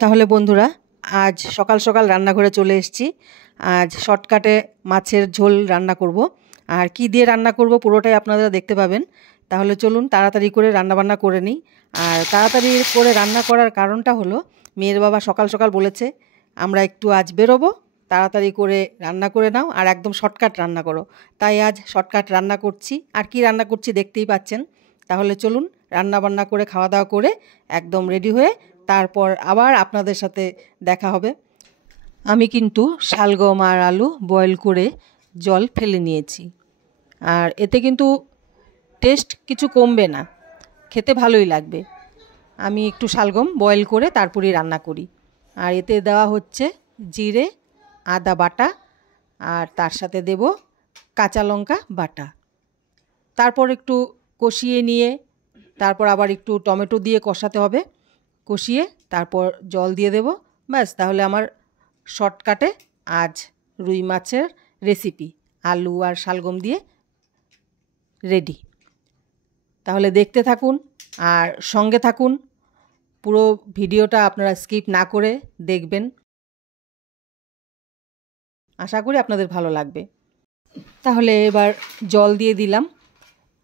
তাহলে বন্ধুরা আজ সকাল সকাল রান্নাঘরে চলে এসেছি। আজ শর্টকাটে মাছের ঝোল রান্না করব। আর কি দিয়ে রান্না করব পুরোটাই আপনারা দেখতে পাবেন। তাহলে চলুন তাড়াতাড়ি করে রান্নাবান্না করে নিই। আর তাড়াতাড়ি করে রান্না করার কারণটা হলো মেয়ের বাবা সকাল সকাল বলেছে আমরা একটু আজ বেরোবো, তাড়াতাড়ি করে রান্না করে নাও আর একদম শর্টকাট রান্না করো। তাই আজ শর্টকাট রান্না করছি। আর কি রান্না করছি দেখতেই পাচ্ছেন। তাহলে চলুন রান্না বান্না করে খাওয়া দাওয়া করে একদম রেডি হয়ে তারপর আবার আপনাদের সাথে দেখা হবে। আমি কিন্তু শালগম আর আলু বয়েল করে জল ফেলে নিয়েছি। আর এতে কিন্তু টেস্ট কিছু কমবে না, খেতে ভালোই লাগবে। আমি একটু শালগম বয়েল করে তারপরেই রান্না করি। আর এতে দেওয়া হচ্ছে জিরে আদা বাটা, আর তার সাথে দেব কাঁচা লঙ্কা বাটা। তারপর একটু কষিয়ে নিয়ে তারপর আবার একটু টমেটো দিয়ে কষাতে হবে। কষিয়ে তারপর জল দিয়ে দেব। ব্যাস, তাহলে আমার শর্টকাটে আজ রুই মাছের রেসিপি আলু আর শালগম দিয়ে রেডি। তাহলে দেখতে থাকুন আর সঙ্গে থাকুন, পুরো ভিডিওটা আপনারা স্কিপ না করে দেখবেন। আশা করি আপনাদের ভালো লাগবে। তাহলে এবার জল দিয়ে দিলাম।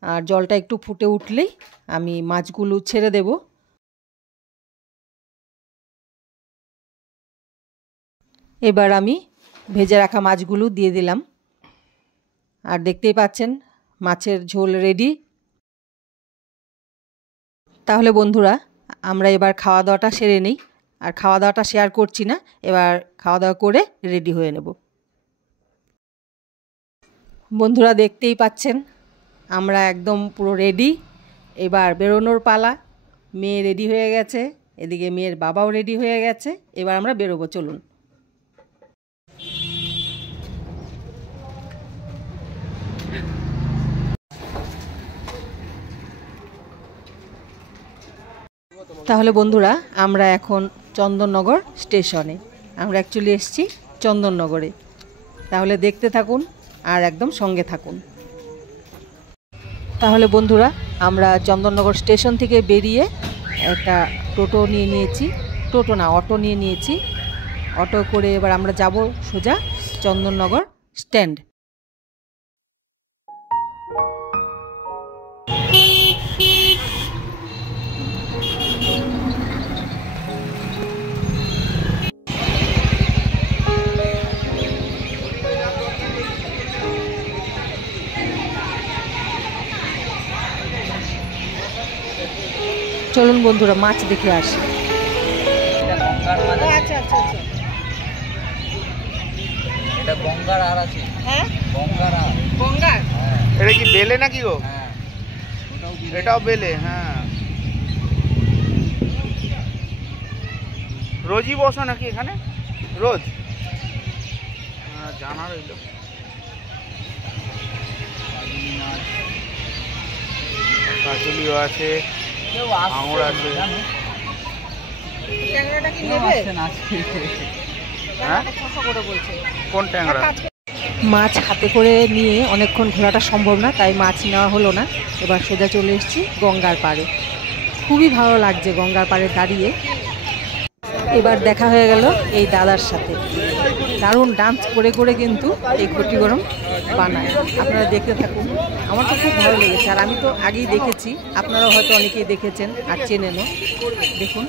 আর জলটা একটু ফুটে উঠলেই আমি মাছগুলো ছেড়ে দেব। এবার আমি ভেজে রাখা মাছগুলো দিয়ে দিলাম। আর দেখতেই পাচ্ছেন মাছের ঝোল রেডি। তাহলে বন্ধুরা আমরা এবার খাওয়া দাওয়াটা সেরে নিই। আর খাওয়া দাওয়াটা শেয়ার করছি না, এবার খাওয়া দাওয়া করে রেডি হয়ে নেব। বন্ধুরা দেখতেই পাচ্ছেন আমরা একদম পুরো রেডি। এবার বেরোনোর পালা। মেয়ে রেডি হয়ে গেছে, এদিকে মেয়ের বাবাও রেডি হয়ে গেছে। এবার আমরা বেরোবো, চলুন। তাহলে বন্ধুরা আমরা এখন চন্দননগর স্টেশনে। আমরা অ্যাকচুয়ালি এসেছি চন্দননগরে। তাহলে দেখতে থাকুন আর একদম সঙ্গে থাকুন। তাহলে বন্ধুরা আমরা চন্দননগর স্টেশন থেকে বেরিয়ে একটা টোটো নিয়ে নিয়েছি। টোটো না, অটো নিয়ে নিয়েছি। অটো করে এবার আমরা যাব সোজা চন্দননগর স্ট্যান্ড। চলুন বন্ধুরা মাছ দেখে আসি। আচ্ছা আচ্ছা আচ্ছা, এটা গঙ্গার আর আছে। হ্যাঁ গঙ্গার আর। গঙ্গার এটা কি বেলে নাকি গো? হ্যাঁ এটাও বেলে। হ্যাঁ, রোজই বসো নাকি এখানে? রোজ? জানা রইল। কাঁচুলিও আছে, আঙুর আছে। ট্যাংরাটা কি কেউ নেবে? আসছে না আজকে। হ্যাঁ, ছশো করে বলছে। কোন ট্যাংরা? মাছ হাতে করে নিয়ে অনেকক্ষণ ঘোরাটা সম্ভব না, তাই মাছ নেওয়া হলো না। এবার সোজা চলে এসেছি গঙ্গার পাড়ে। খুবই ভালো লাগছে গঙ্গার পাড়ে দাঁড়িয়ে। এবার দেখা হয়ে গেল এই দাদার সাথে। দারুণ ডান্স করে করে কিন্তু এই ঘটি গরম বানায়। আপনারা দেখতে থাকুন, আমার তো খুব ভালো লেগেছে। আর আমি তো আগেই দেখেছি, আপনারাও হয়তো অনেকেই দেখেছেন আর চেনেনও। দেখুন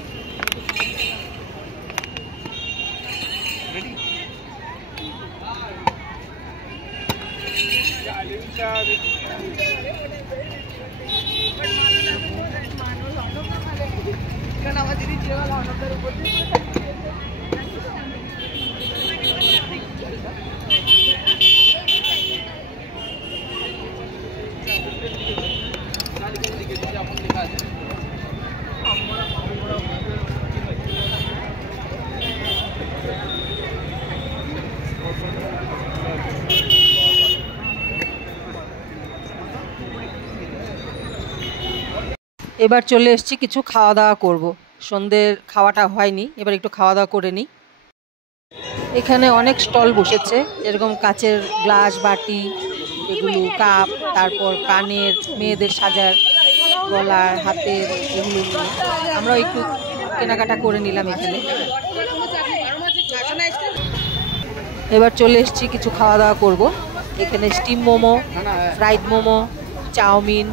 এবার চলে এসেছি কিছু খাওয়া দাওয়া করব। সন্ধ্যের খাওয়াটা হয়নি, এবার একটু খাওয়া দাওয়া করে নিই। এখানে অনেক স্টল বসেছে, যেরকম কাচের গ্লাস বাটি, এগুলো কাপ, তারপর কানের মেয়েদের সাজার, গলার হাতের, এগুলো নিয়ে আমরাও একটু কেনাকাটা করে নিলাম এখানে। এবার চলে এসেছি কিছু খাওয়া দাওয়া করবো। এখানে steam momo, fried momo, chow mein,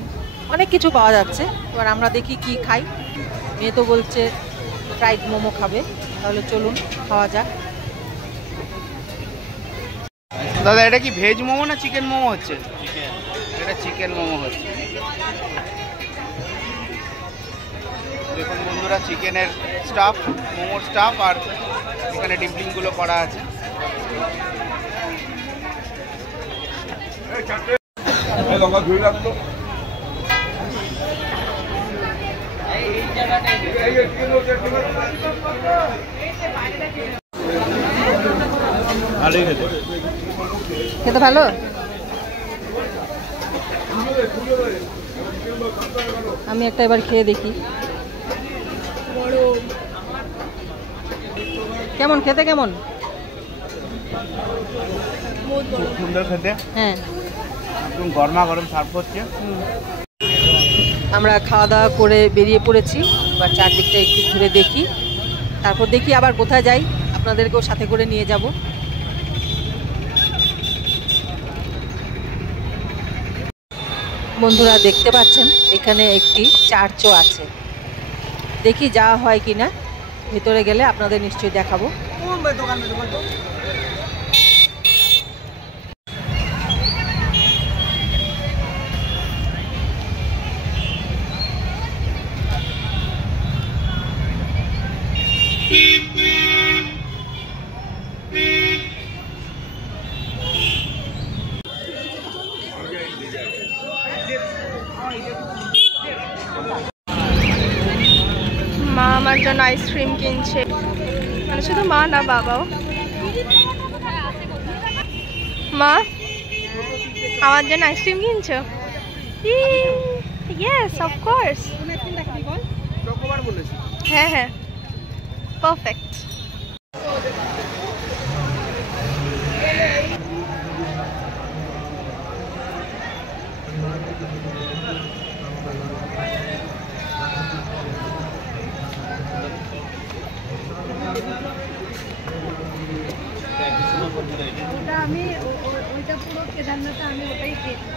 অনেক কিছু পাওয়া যাচ্ছে। এবার আমরা দেখি কি খাই। মেয়ে তো বলছে ফ্রাইড মোমো খাবে, তাহলে চলুন খাওয়া যাক। দাদা এটা কি ভেজ মোমো না চিকেন মোমো হচ্ছে? এটা চিকেন মোমো হচ্ছে। দেখুন বন্ধুরা, চিকেনের স্টাফ, মোমোর স্টাফ, আর এখানে ডিমপ্লিংগুলো করা আছে। খেতে ভালো? আমি একটা এবার খেয়ে দেখি কেমন খেতে, কেমন? খুব সুন্দর খেতে, হ্যাঁ, একদম গরমা গরম সার্ভ করছে। আমরা খাওয়া দাওয়া করে বেরিয়ে পড়েছি। এবার চারদিকটা একটু ঘুরে দেখি, তারপর দেখি আবার কোথায় যাই, আপনাদেরকেও সাথে করে নিয়ে যাব। বন্ধুরা দেখতে পাচ্ছেন এখানে একটি চার্চও আছে। দেখি যাওয়া হয় কিনা, ভিতরে গেলে আপনাদের নিশ্চয়ই দেখাবো। মা আমার জন্য আইসক্রিম কিনছে, মানে শুধু মা না, বাবাও। মা আমার জন্য আইসক্রিম কিনছো? Yes, of course. হ্যাঁ হ্যাঁ, পারফেক্ট। আমি ওইটা পুরো কেদারনাথে আমি ওটাই খেয়েছি।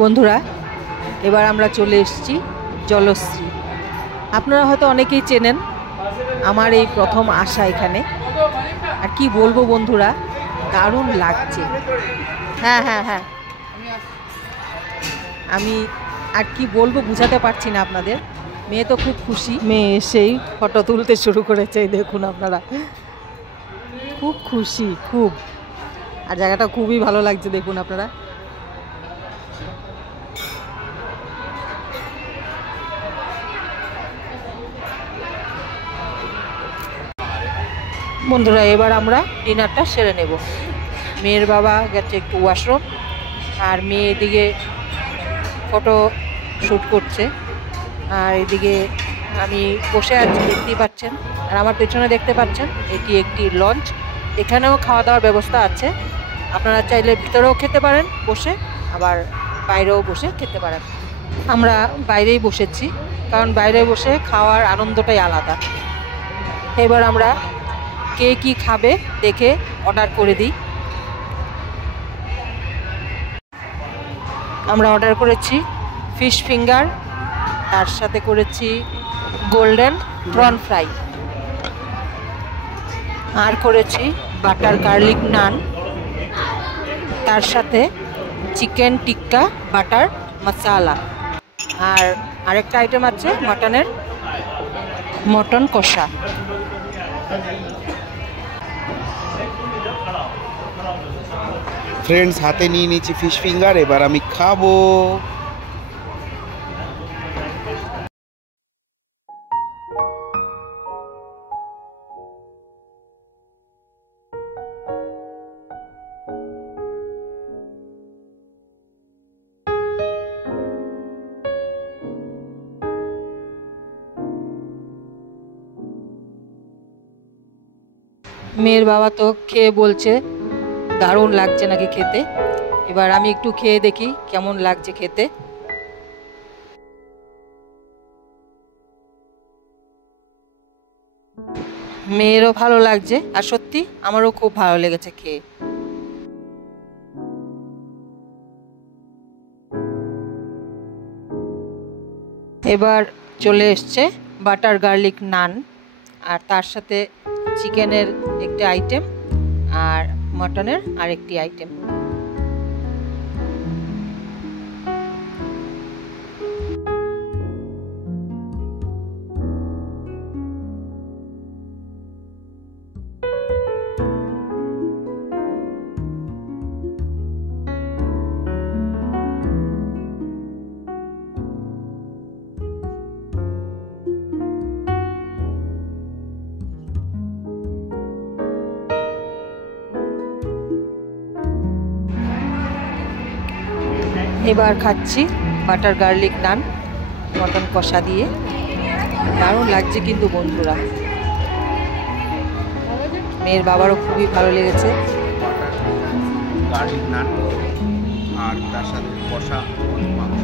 বন্ধুরা এবার আমরা চলে এসেছি জলশ্রী। আপনারা হয়তো অনেকেই চেনেন, আমার এই প্রথম আসা এখানে। আর কি বলবো বন্ধুরা, দারুণ লাগছে। হ্যাঁ হ্যাঁ হ্যাঁ, আমি আর কি বলবো বুঝাতে পারছি না আপনাদের। মেয়ে তো খুব খুশি, মেয়ে এসেই ফটো তুলতে শুরু করেছে। দেখুন আপনারা, খুব খুশি, খুব। আর জায়গাটা খুবই ভালো লাগছে, দেখুন আপনারা। বন্ধুরা এবার আমরা ডিনারটা সেরে নেব। মেয়ের বাবা গেছে একটু ওয়াশরুম, আর মেয়ে এদিকে ফটো শ্যুট করছে, আর এদিকে আমি বসে আছি, দেখতেই পাচ্ছেন। আর আমার পেছনে দেখতে পাচ্ছেন এটি একটি লঞ্চ। এখানেও খাওয়া দাওয়ার ব্যবস্থা আছে, আপনারা চাইলে ভিতরেও খেতে পারেন বসে, আবার বাইরেও বসে খেতে পারেন। আমরা বাইরেই বসেছি, কারণ বাইরে বসে খাওয়ার আনন্দটাই আলাদা। এবার আমরা কে কি খাবে দেখে অর্ডার করে দিই। আমরা অর্ডার করেছি ফিশ ফিঙ্গার, তার সাথে করেছি গোল্ডেন প্রন ফ্রাই, আর করেছি বাটার গার্লিক নান, তার সাথে চিকেন টিক্কা বাটার মশালা, আর আরেকটা আইটেম আছে মটন কষা। ফ্রেন্ডস, হাতে নিয়ে নিয়েছি ফিশ ফিঙ্গার, এবার আমি খাবো। মেয়ের বাবা তো খেয়ে বলছে দারুণ লাগছে নাকি খেতে। এবার আমি একটু খেয়ে দেখি কেমন লাগছে খেতে। মেয়েরও ভালো লাগছে আর সত্যি আমারও খুব ভালো লেগেছে খেয়ে। এবার চলে এসছে বাটার গার্লিক নান, আর তার সাথে চিকেনের একটি আইটেম আর মটনের আরেকটি আইটেম। এবার খাচ্ছি বাটার গার্লিক নান মটন কষা দিয়ে। দারুণ লাগছে কিন্তু বন্ধুরা, মেয়ের বাবারও খুবই ভালো লেগেছে। বাটার গার্লিক নান আর তার সাথে কষা মাংস।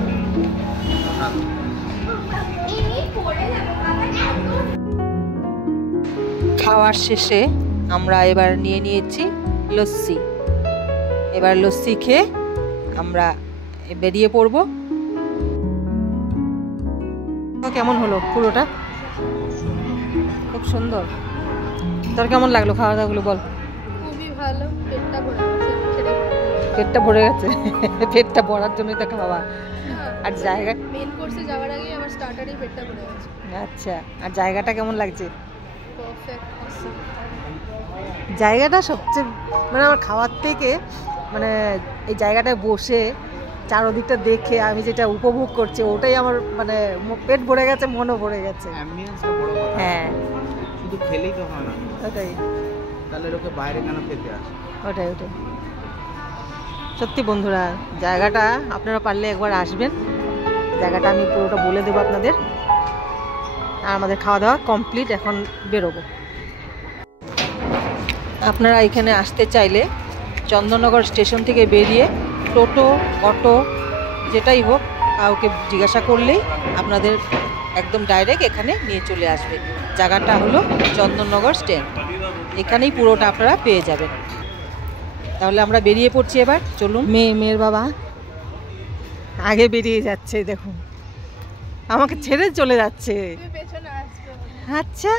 খাওয়ার শেষে আমরা এবার নিয়ে নিয়েছি লস্যি। এবার লস্যি খেয়ে আমরা বেরিয়ে পড়ব। কেমন হলো পুরোটা? খুব সুন্দর। তোর কেমন লাগলো খাওয়া দাওয়াগুলো বল? খুবই ভালো, পেটটা ভরে গেছে। পেটটা ভরে গেছে, পেটটা ভরার জন্যই তো খাওয়া। আর জায়গা মেন কোর্সে যাওয়ার আগে আমার স্টার্টারেই পেটটা ভরে গেছে। আচ্ছা, আর জায়গাটা কেমন লাগছে? পারফেক্ট, অসম। জায়গাটা সবচেয়ে মানে আমার খাওয়ার থেকে মানে এই জায়গাটায় বসে চারদিকটা দেখে আমি যেটা উপভোগ করছি ওটাই আমার মানে পেট ভরে গেছে, মনও ভরে গেছে। অ্যাম্বিয়েন্সটা বড় কথা। হ্যাঁ, শুধু খেলেই তো হয় না, ওটাই তাহলে লোকে বাইরে কেন খেতে আসে? ওটাই ওটাই সত্যি বন্ধুরা, জায়গাটা আপনারা পারলে একবার আসবেন। জায়গাটা আমি পুরোটা বলে দেবো আপনাদের। আর আমাদের খাওয়া দাওয়া কমপ্লিট, এখন বেরোবো। আপনারা এখানে আসতে চাইলে চন্দননগর স্টেশন থেকে বেরিয়ে টোটো, অটো যেটাই হোক কাউকে জিজ্ঞাসা করলেই আপনাদের একদম ডাইরেক্ট এখানে নিয়ে চলে আসবে। জায়গাটা হলো চন্দননগর স্ট্যান্ড, এখানেই পুরোটা আপনারা পেয়ে যাবেন। তাহলে আমরা বেরিয়ে পড়ছি এবার, চলুন। মেয়ের বাবা আগে বেরিয়ে যাচ্ছে, দেখুন আমাকে ছেড়ে চলে যাচ্ছে। পেছনে আসবে। আচ্ছা,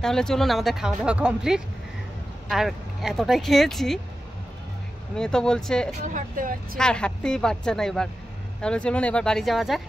তাহলে চলুন, আমাদের খাওয়া দাওয়া কমপ্লিট। আর এতটাই খেয়েছি, মেয়ে তো বলছে হাঁটতে পারছি আর হাঁটতেই পারছে না এবার। তাহলে চলুন এবার বাড়ি যাওয়া যাক।